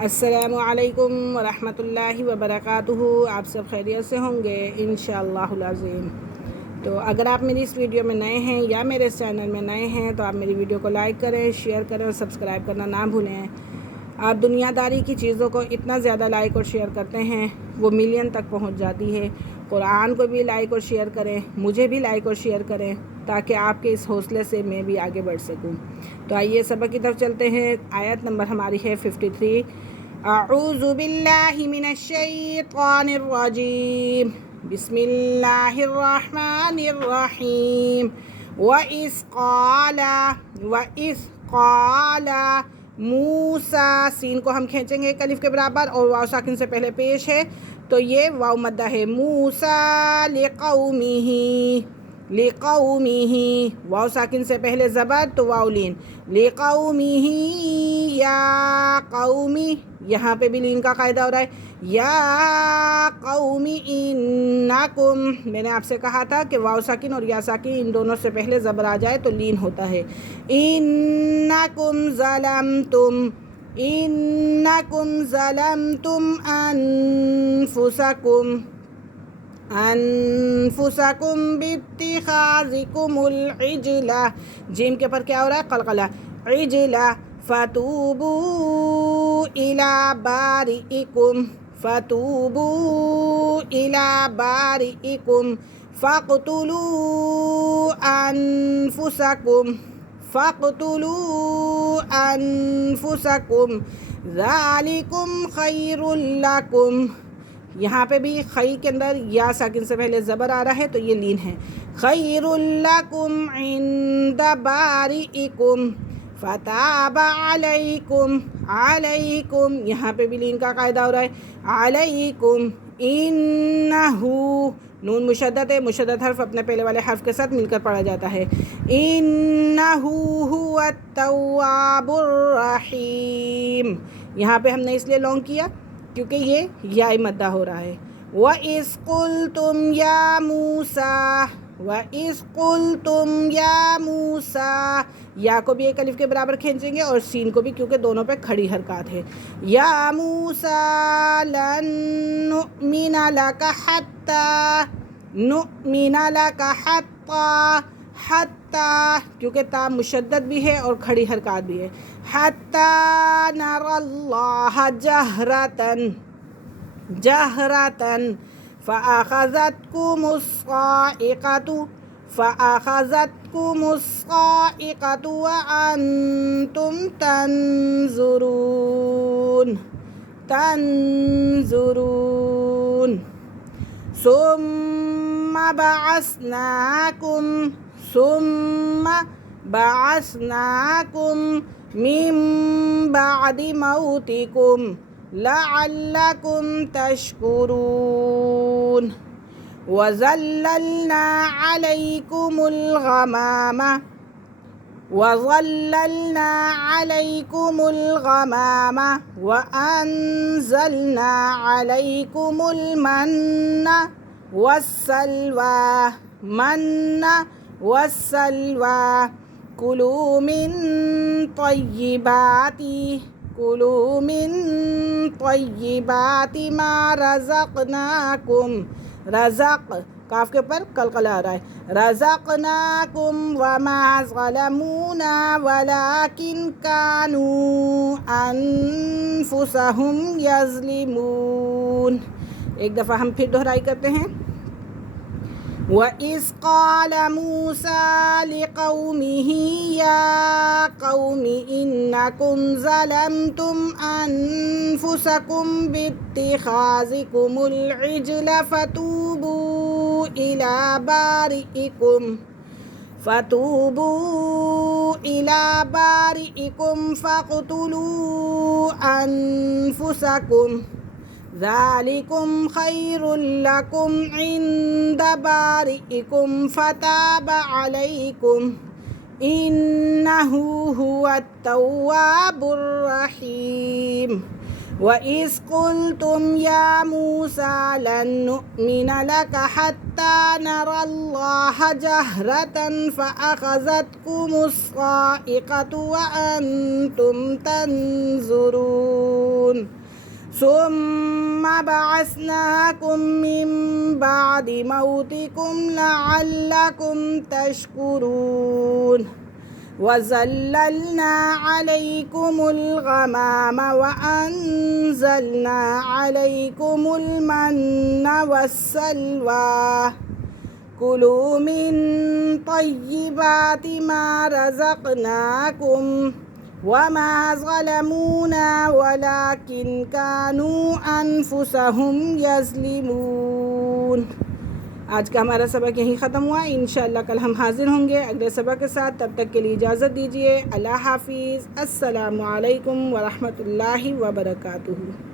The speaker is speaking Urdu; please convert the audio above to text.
السلام علیکم ورحمۃ اللہ وبرکاتہ۔ آپ سب خیریت سے ہوں گے انشاءاللہ العظیم۔ تو اگر آپ میری اس ویڈیو میں نئے ہیں یا میرے اس چینل میں نئے ہیں تو آپ میری ویڈیو کو لائک کریں، شیئر کریں اور سبسکرائب کرنا نہ بھولیں۔ آپ دنیا داری کی چیزوں کو اتنا زیادہ لائک اور شیئر کرتے ہیں وہ ملین تک پہنچ جاتی ہے۔ قرآن کو بھی لائک اور شیئر کریں، مجھے بھی لائک اور شیئر کریں تاکہ آپ کے اس حوصلے سے میں بھی آگے بڑھ سکوں۔ تو آئیے سبق کی طرف چلتے ہیں۔ آیت نمبر ہماری ہے 53۔ اعوذ باللہ من الشیطان الرجیم، بسم اللہ الرحمن الرحیم۔ وَإِذْ قَالَ موسیٰ، سین کو ہم کھینچیں گے ایک الف کے برابر اور واو ساکن سے پہلے پیش ہے تو یہ واو مدہ ہے۔ موسیٰ لقومہ، واو ساکن سے پہلے زبر تو واو لین، لقومہ یا قومی، یہاں پہ بھی لین کا قاعدہ ہو رہا ہے۔ یا قوم انکم، میں نے آپ سے کہا تھا کہ واو ساکن اور یا ساکن ان دونوں سے پہلے زبر آ جائے تو لین ہوتا ہے۔ انکم ظلمتم انفسکم باتخاذکم العجل، جیم کے پر کیا ہو رہا ہے؟ قلقلہ، عجل، فتوبوا الی بارئکم فاقتلوا انفسکم ذالکم خیر لکم، یہاں پہ بھی خی کے اندر یا ساکن سے پہلے زبر آ رہا ہے تو یہ لین ہے۔ خیر لکم عند بارئکم فتاب علیکم، یہاں پہ بھی لین کا قاعدہ ہو رہا ہے۔ علیکم، انہو، نون مشدد ہے، مشدد حرف اپنے پہلے والے حرف کے ساتھ مل کر پڑھا جاتا ہے۔ انہو هو التواب الرحیم، یہاں پہ ہم نے اس لیے لونگ کیا کیونکہ یہ یا مدہ ہو رہا ہے۔ وَإِذْ قُلْتُمْ يَا مُوسَىٰ، یا کو بھی ایک الف کے برابر کھینچیں گے اور سین کو بھی، کیونکہ دونوں پہ کھڑی حرکات ہے۔ یا موسیٰ لن نؤمن لک حتی، کیونکہ تا مشدد بھی ہے اور کھڑی حرکات بھی ہے۔ حتی نری اللہ جہرۃ فأخذتكم الصاعقة وأنتم تنظرون، ثم بعثناكم من بعد موتكم لعلكم تشكرون، وظللنا عليكم الغمام وأنزلنا عليكم المن والسلوى، كلوا من طیبات ما رزقناکم، رزق کاف کے اوپر قلقلہ آ رہا ہے، رزقناکم وما ظلمونا ولکن کانوا انفسہم یظلمون۔ ایک دفعہ ہم پھر دہرائی کرتے ہیں۔ وَإِذْ قَالَ مُوسَىٰ لِقَوْمِهِ يَا قَوْمِ إِنَّكُمْ ظَلَمْتُمْ أَنفُسَكُمْ بِاتِّخَاذِكُمُ الْعِجْلَ فَتُوبُوا إِلَىٰ بَارِئِكُمْ فَاقْتُلُوا أَنفُسَكُمْ ذَلِكُمْ خَيْرٌ لَكُمْ عِندَ بَارِئِكُمْ فَتَابَ عَلَيْكُمْ إِنَّهُ هُوَ التَّوَّابُ الرَّحِيمُ۔ وَإِذْ قُلْتُمْ يَا مُوسَىٰ لَن نُّؤْمِنَ لَكَ حَتَّىٰ نَرَى اللَّهَ جَهْرَةً فَأَخَذَتْكُمُ الصَّاعِقَةُ وَأَنتُمْ تَنظُرُونَ۔ ثم بعثناكم من بعد موتكم لعلكم تشكرون وظللنا عليكم الغمام وأنزلنا عليكم المن والسلوى كلوا من طيبات ما رزقناكم وما ظلمونا ولكن كانوا أنفسهم يظلمون۔ آج کا ہمارا سبق یہیں ختم ہوا۔ انشاءاللہ کل ہم حاضر ہوں گے اگلے سبق کے ساتھ۔ تب تک کے لیے اجازت دیجیے۔ اللہ حافظ۔ السلام علیکم ورحمۃ اللہ وبرکاتہ۔